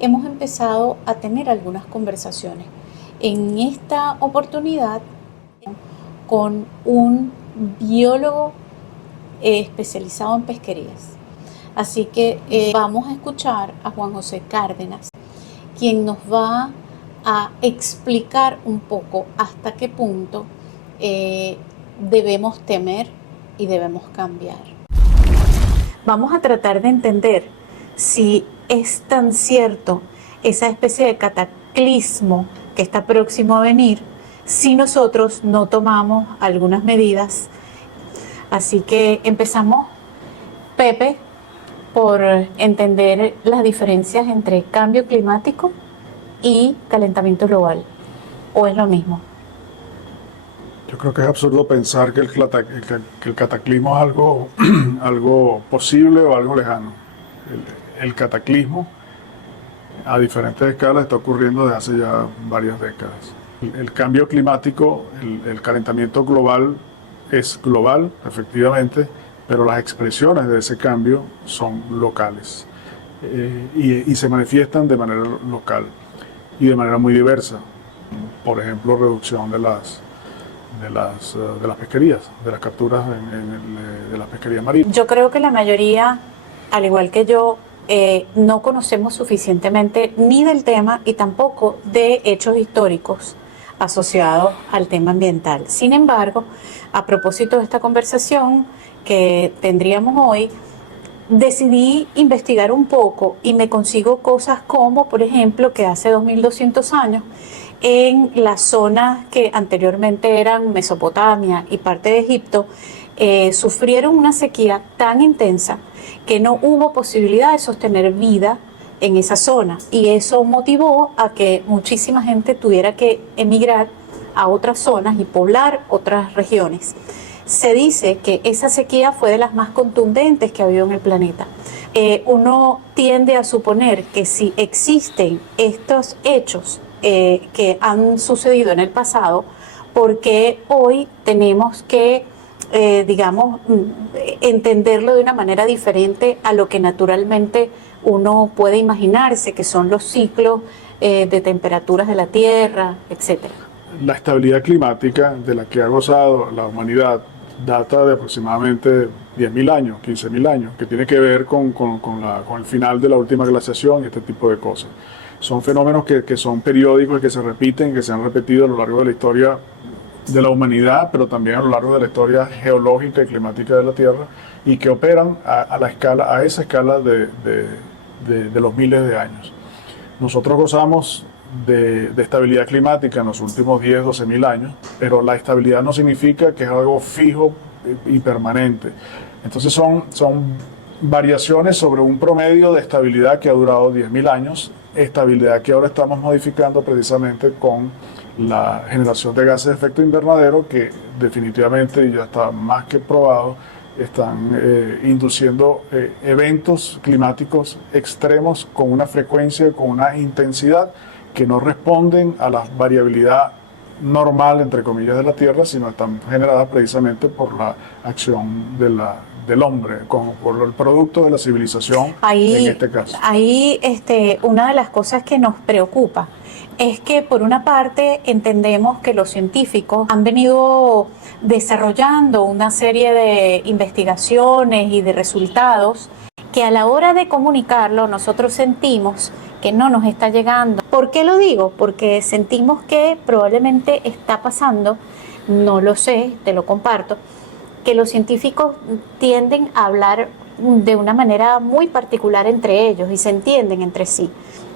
hemos empezado a tener algunas conversaciones. En esta oportunidad, con un biólogo especializado en pesquerías. Así que vamos a escuchar a Juan José Cárdenas, quien nos va a explicar un poco hasta qué punto debemos temer y debemos cambiar. Vamos a tratar de entender si es tan cierto esa especie de cataclismo que está próximo a venir si nosotros no tomamos algunas medidas. Así que empezamos, Pepe, por entender las diferencias entre cambio climático y calentamiento global. ¿O es lo mismo? Yo creo que es absurdo pensar que el cataclismo es algo, algo posible o algo lejano. El cataclismo a diferentes escalas está ocurriendo desde hace ya varias décadas. El cambio climático, el calentamiento global es global, efectivamente, pero las expresiones de ese cambio son locales y se manifiestan de manera local y de manera muy diversa. Por ejemplo, reducción de las pesquerías, de las capturas de las pesquerías marinas. Yo creo que la mayoría, al igual que yo, no conocemos suficientemente ni del tema y tampoco de hechos históricos asociados al tema ambiental. Sin embargo, a propósito de esta conversación que tendríamos hoy, decidí investigar un poco y me consigo cosas como, por ejemplo, que hace 2200 años, en las zonas que anteriormente eran Mesopotamia y parte de Egipto, sufrieron una sequía tan intensa que no hubo posibilidad de sostener vida en esa zona, y eso motivó a que muchísima gente tuviera que emigrar a otras zonas y poblar otras regiones. Se dice que esa sequía fue de las más contundentes que ha habido en el planeta. Uno tiende a suponer que si existen estos hechos que han sucedido en el pasado, porque hoy tenemos que, digamos, entenderlo de una manera diferente a lo que naturalmente uno puede imaginarse, que son los ciclos de temperaturas de la Tierra, etcétera. La estabilidad climática de la que ha gozado la humanidad data de aproximadamente 10.000 años, 15.000 años, que tiene que ver con el final de la última glaciación y este tipo de cosas. Son fenómenos que son periódicos y que se repiten, que se han repetido a lo largo de la historia de la humanidad, pero también a lo largo de la historia geológica y climática de la Tierra, y que operan a esa escala de los miles de años. Nosotros gozamos de estabilidad climática en los últimos 10, 12.000 años, pero la estabilidad no significa que es algo fijo y permanente. Entonces son variaciones sobre un promedio de estabilidad que ha durado 10.000 años, estabilidad que ahora estamos modificando precisamente con la generación de gases de efecto invernadero, que definitivamente, y ya está más que probado, están induciendo eventos climáticos extremos con una frecuencia, con una intensidad que no responden a la variabilidad normal, entre comillas, de la Tierra, sino están generadas precisamente por la acción del hombre, como por el producto de la civilización en este caso. Ahí una de las cosas que nos preocupa es que, por una parte, entendemos que los científicos han venido desarrollando una serie de investigaciones y de resultados que, a la hora de comunicarlo, nosotros sentimos que no nos está llegando. ¿Por qué lo digo? Porque sentimos que probablemente está pasando, no lo sé, te lo comparto, que los científicos tienden a hablar de una manera muy particular entre ellos y se entienden entre sí.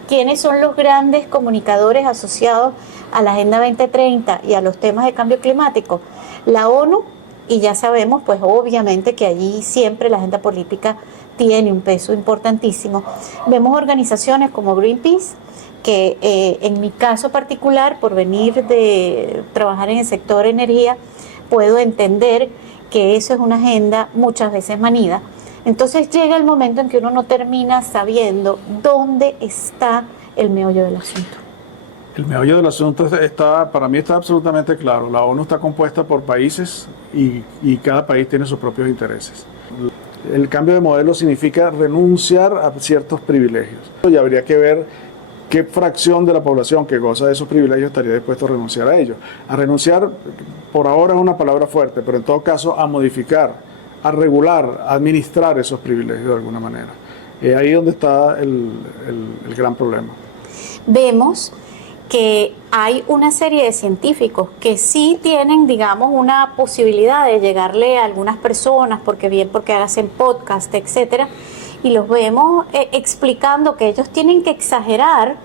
¿Quiénes son los grandes comunicadores asociados a la Agenda 2030 y a los temas de cambio climático? La ONU, y ya sabemos, pues obviamente que allí siempre la agenda política tiene un peso importantísimo. Vemos organizaciones como Greenpeace, que en mi caso particular, por venir de trabajar en el sector energía, puedo entender que eso es una agenda muchas veces manida. Entonces llega el momento en que uno no termina sabiendo dónde está el meollo del asunto. El meollo del asunto para mí está absolutamente claro. La ONU está compuesta por países y cada país tiene sus propios intereses. El cambio de modelo significa renunciar a ciertos privilegios. Y habría que ver ¿qué fracción de la población que goza de esos privilegios estaría dispuesto a renunciar a ellos? A renunciar, por ahora es una palabra fuerte, pero en todo caso a modificar, a regular, a administrar esos privilegios de alguna manera. Ahí es donde está el gran problema. Vemos que hay una serie de científicos que sí tienen, digamos, una posibilidad de llegarle a algunas personas, porque hacen podcast, etcétera, y los vemos explicando que ellos tienen que exagerar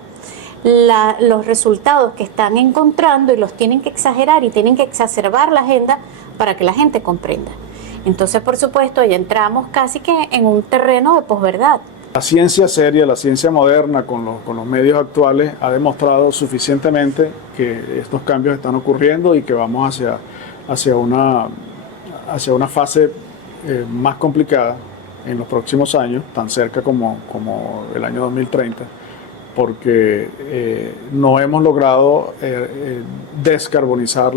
los resultados que están encontrando y los tienen que exagerar y tienen que exacerbar la agenda para que la gente comprenda. Entonces, por supuesto, ya entramos casi que en un terreno de posverdad. La ciencia seria, la ciencia moderna con los medios actuales ha demostrado suficientemente que estos cambios están ocurriendo y que vamos hacia una fase más complicada en los próximos años, tan cerca como el año 2030, porque no hemos logrado descarbonizar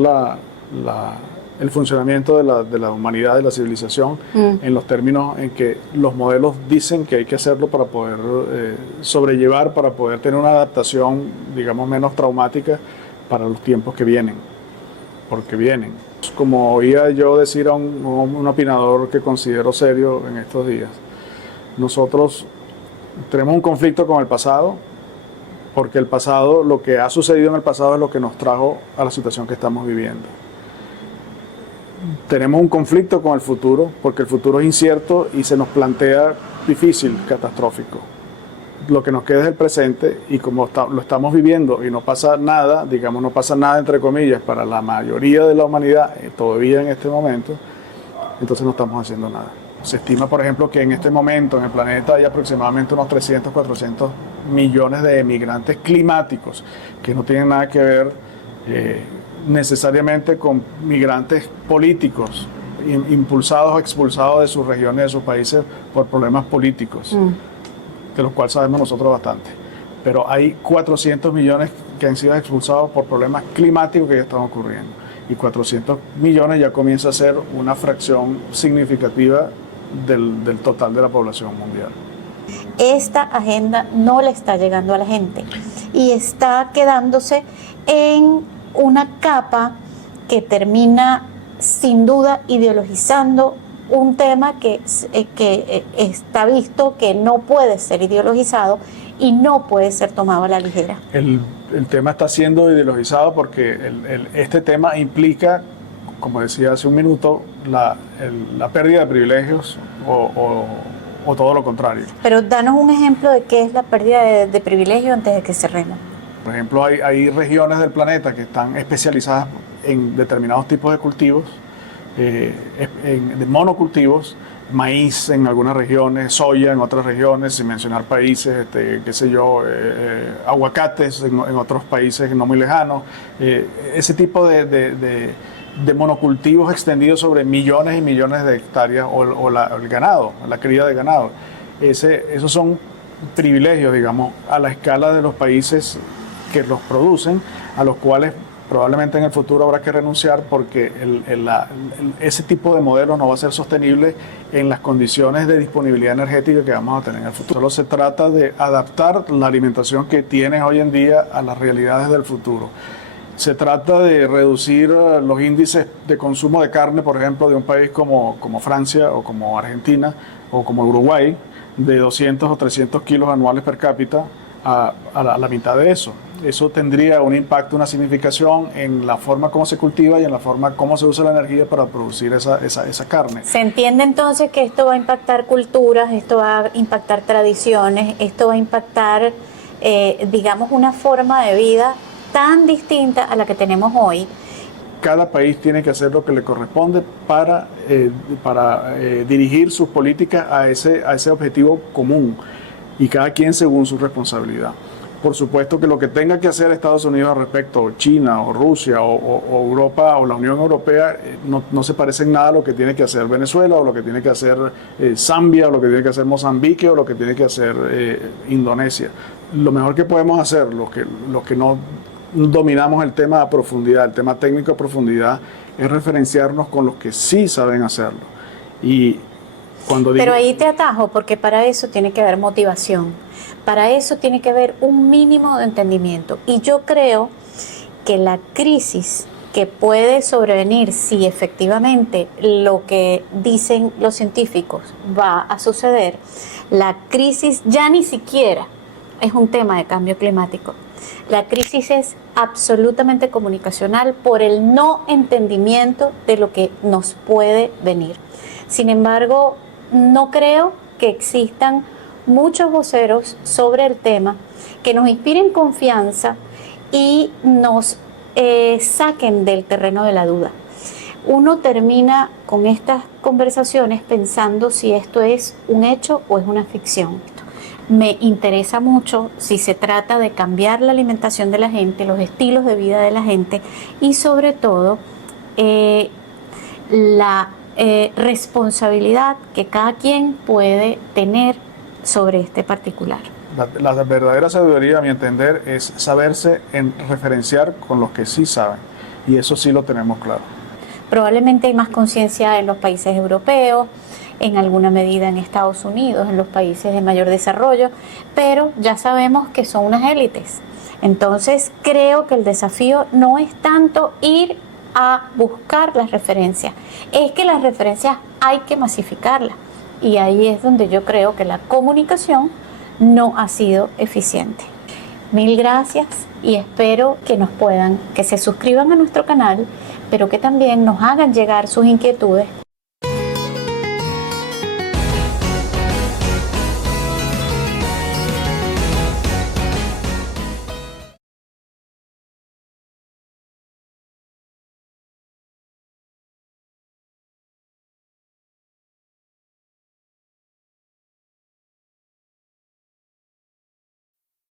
el funcionamiento de la humanidad, de la civilización, en los términos en que los modelos dicen que hay que hacerlo para poder sobrellevar, para poder tener una adaptación, digamos, menos traumática para los tiempos que vienen, porque vienen. Como oía yo decir a un opinador que considero serio en estos días, nosotros tenemos un conflicto con el pasado, porque el pasado, lo que ha sucedido en el pasado es lo que nos trajo a la situación que estamos viviendo. Tenemos un conflicto con el futuro, porque el futuro es incierto y se nos plantea difícil, catastrófico. Lo que nos queda es el presente, y como lo estamos viviendo y no pasa nada, digamos, no pasa nada entre comillas para la mayoría de la humanidad todavía en este momento, entonces no estamos haciendo nada. Se estima, por ejemplo, que en este momento en el planeta hay aproximadamente unos 300, 400 millones de emigrantes climáticos que no tienen nada que ver necesariamente con migrantes políticos impulsados o expulsados de sus regiones, de sus países por problemas políticos, de los cuales sabemos nosotros bastante. Pero hay 400 millones que han sido expulsados por problemas climáticos que ya están ocurriendo. Y 400 millones ya comienza a ser una fracción significativa del total de la población mundial. Esta agenda no le está llegando a la gente y está quedándose en una capa que termina sin duda ideologizando un tema que está visto que no puede ser ideologizado y no puede ser tomado a la ligera. El tema está siendo ideologizado porque este tema implica, como decía hace un minuto, la pérdida de privilegios o todo lo contrario. Pero danos un ejemplo de qué es la pérdida de privilegios antes de que cerremos. Por ejemplo, hay regiones del planeta que están especializadas en determinados tipos de cultivos, de monocultivos, maíz en algunas regiones, soya en otras regiones, sin mencionar países, aguacates en otros países no muy lejanos. Ese tipo de monocultivos extendidos sobre millones y millones de hectáreas, o el ganado, la cría de ganado. Esos son privilegios, digamos, a la escala de los países que los producen, a los cuales probablemente en el futuro habrá que renunciar, porque ese tipo de modelo no va a ser sostenible en las condiciones de disponibilidad energética que vamos a tener en el futuro. Solo se trata de adaptar la alimentación que tienes hoy en día a las realidades del futuro. Se trata de reducir los índices de consumo de carne, por ejemplo, de un país como Francia o como Argentina o como Uruguay, de 200 o 300 kilos anuales per cápita a la mitad de eso. Eso tendría un impacto, una significación en la forma como se cultiva y en la forma como se usa la energía para producir esa carne. Se entiende entonces que esto va a impactar culturas, esto va a impactar tradiciones, esto va a impactar, digamos, una forma de vida tan distinta a la que tenemos hoy. Cada país tiene que hacer lo que le corresponde para dirigir sus políticas a ese objetivo común, y cada quien según su responsabilidad. Por supuesto que lo que tenga que hacer Estados Unidos al respecto, China o Rusia o Europa o la Unión Europea, no se parece en nada a lo que tiene que hacer Venezuela, o lo que tiene que hacer Zambia, o lo que tiene que hacer Mozambique, o lo que tiene que hacer Indonesia. Lo mejor que podemos hacer, los que no dominamos el tema a profundidad, el tema técnico a profundidad, es referenciarnos con los que sí saben hacerlo. Y Cuando digo, Pero ahí te atajo porque para eso tiene que haber motivación, para eso tiene que haber un mínimo de entendimiento. Y yo creo que la crisis que puede sobrevenir si efectivamente lo que dicen los científicos va a suceder, la crisis ya ni siquiera es un tema de cambio climático. La crisis es absolutamente comunicacional por el no entendimiento de lo que nos puede venir. Sin embargo, no creo que existan muchos voceros sobre el tema que nos inspiren confianza y nos saquen del terreno de la duda. Uno termina con estas conversaciones pensando si esto es un hecho o es una ficción. Me interesa mucho si se trata de cambiar la alimentación de la gente, los estilos de vida de la gente y sobre todo la responsabilidad que cada quien puede tener sobre este particular. la verdadera sabiduría, a mi entender, es saberse en referenciar con los que sí saben. Y eso sí lo tenemos claro. Probablemente hay más conciencia en los países europeos, en alguna medida en Estados Unidos, en los países de mayor desarrollo, pero ya sabemos que son unas élites. Entonces creo que el desafío no es tanto ir a buscar las referencias, es que las referencias hay que masificarlas. Y ahí es donde yo creo que la comunicación no ha sido eficiente. Mil gracias y espero que nos puedan, que se suscriban a nuestro canal, pero que también nos hagan llegar sus inquietudes